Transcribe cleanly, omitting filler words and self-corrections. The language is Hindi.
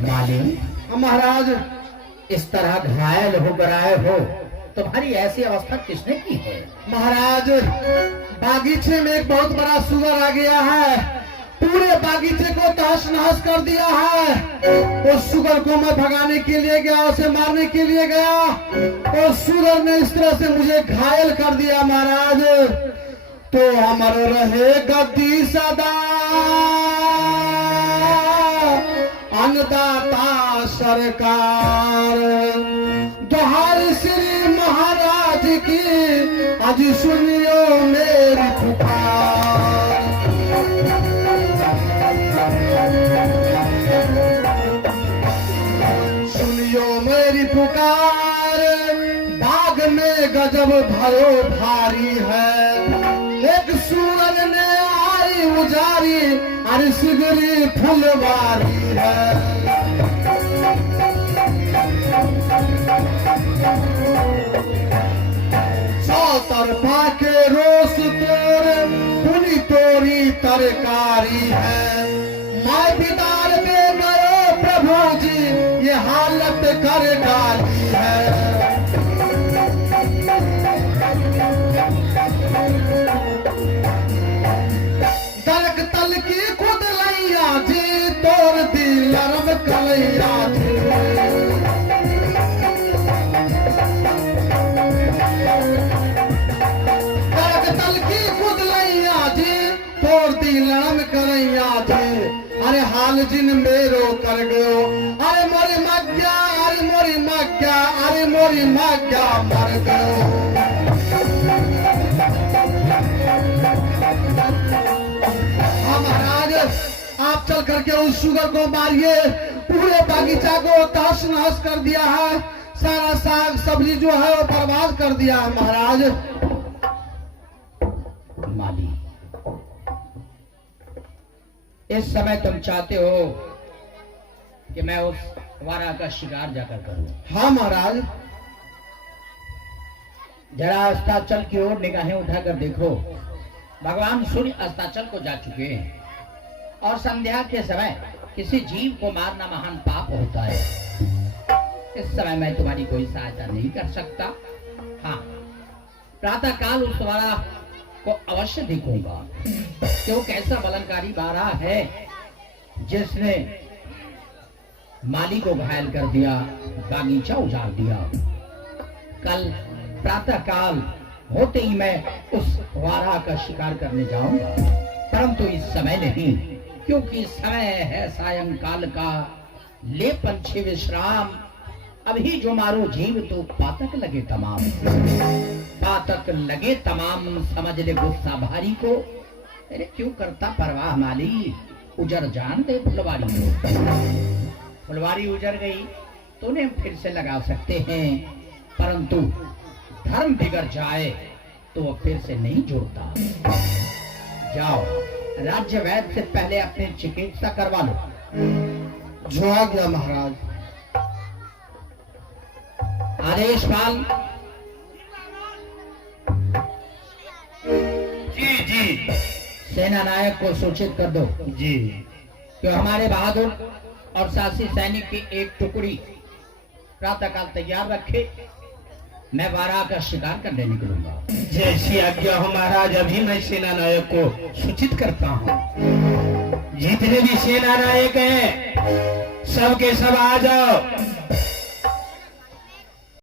माली, महाराज इस तरह घायल होकर आए हो, तुम्हारी ऐसी अवस्था किसने की है? महाराज, बागीचे में एक बहुत बड़ा सुअर आ गया है, पूरे बागीचे को तहस नहस कर दिया है। उस सुअर को मैं भगाने के लिए गया, उसे मारने के लिए गया, और सुअर ने इस तरह से मुझे घायल कर दिया महाराज। तो अमर रहे गद्दी सदा, अन्नदाता सरकार, दोहार श्री महाराज की, आज सुनियो मेरी पुकार। सुनियो मेरी पुकार, बाग में गजब भयो भारी है, एक सूरज ने आई उजारी, अरे सिगरी फुलवारी है। तरफा के रोस तोरे, पुनी तोरी तरकारी है, माय बिदार में गयो प्रभु जी, ये हालत कर डाली है। दरक तल की खुद लैया जी, तोड़ दी लरम कलैया जी। लड़म करैया थे, अरे हाल जिन मेरो कर गयो, अरे मोरी मग्या, अरे मोरी मग्या, अरे मोरी मग्या मर गयो। हाँ महाराज, आप चल करके उस सुअर को मारिए, पूरे बागीचा को तहस नहस कर दिया है, सारा साग सब्जी जो है वो बर्बाद कर दिया है महाराज। माली, इस समय तुम चाहते हो कि मैं उस वारा का शिकार जाकर करूं? हाँ महाराज। जरा अस्ताचल की ओर निगाहें उठाकर देखो, भगवान सूर्य अस्ताचल को जा चुके हैं, और संध्या के समय किसी जीव को मारना महान पाप होता है। इस समय मैं तुम्हारी कोई सहायता नहीं कर सकता। हाँ, प्रातः काल उस वारा को अवश्य देखूंगा कि वो कैसा बलनकारी बारा है जिसने माली को घायल कर दिया, बागीचा उजाड़ दिया। कल प्रातः काल होते ही मैं उस वारा का शिकार करने जाऊंगा, परंतु इस समय नहीं, क्योंकि समय है सायंकाल का, ले पंछी विश्राम, अभी जो मारो जीव तो पातक लगे तमाम। पातक लगे तमाम, समझ ले गुस्सा भारी को, अरे क्यों करता परवाह माली, उजर जान दे फुलवारी को। फुलवारी उजर गई तो उन्हें फिर से लगा सकते हैं, परंतु धर्म बिगड़ जाए तो वो फिर से नहीं जुड़ता। जाओ, राज्य वैद्य से पहले अपनी चिकित्सा करवा लो। जो आ गया महाराज। आदेश पाल। जी जी। सेना नायक को सूचित कर दो जी कि हमारे बहादुर और साहसी सैनिक की एक टुकड़ी प्रातःकाल तैयार रखे, मैं वारा का शिकार करने निकलूंगा। जैसी आज्ञा हो महाराज, अभी मैं सेना नायक को सूचित करता हूँ। जितने भी सेना नायक हैं, सब के सब आ जाओ।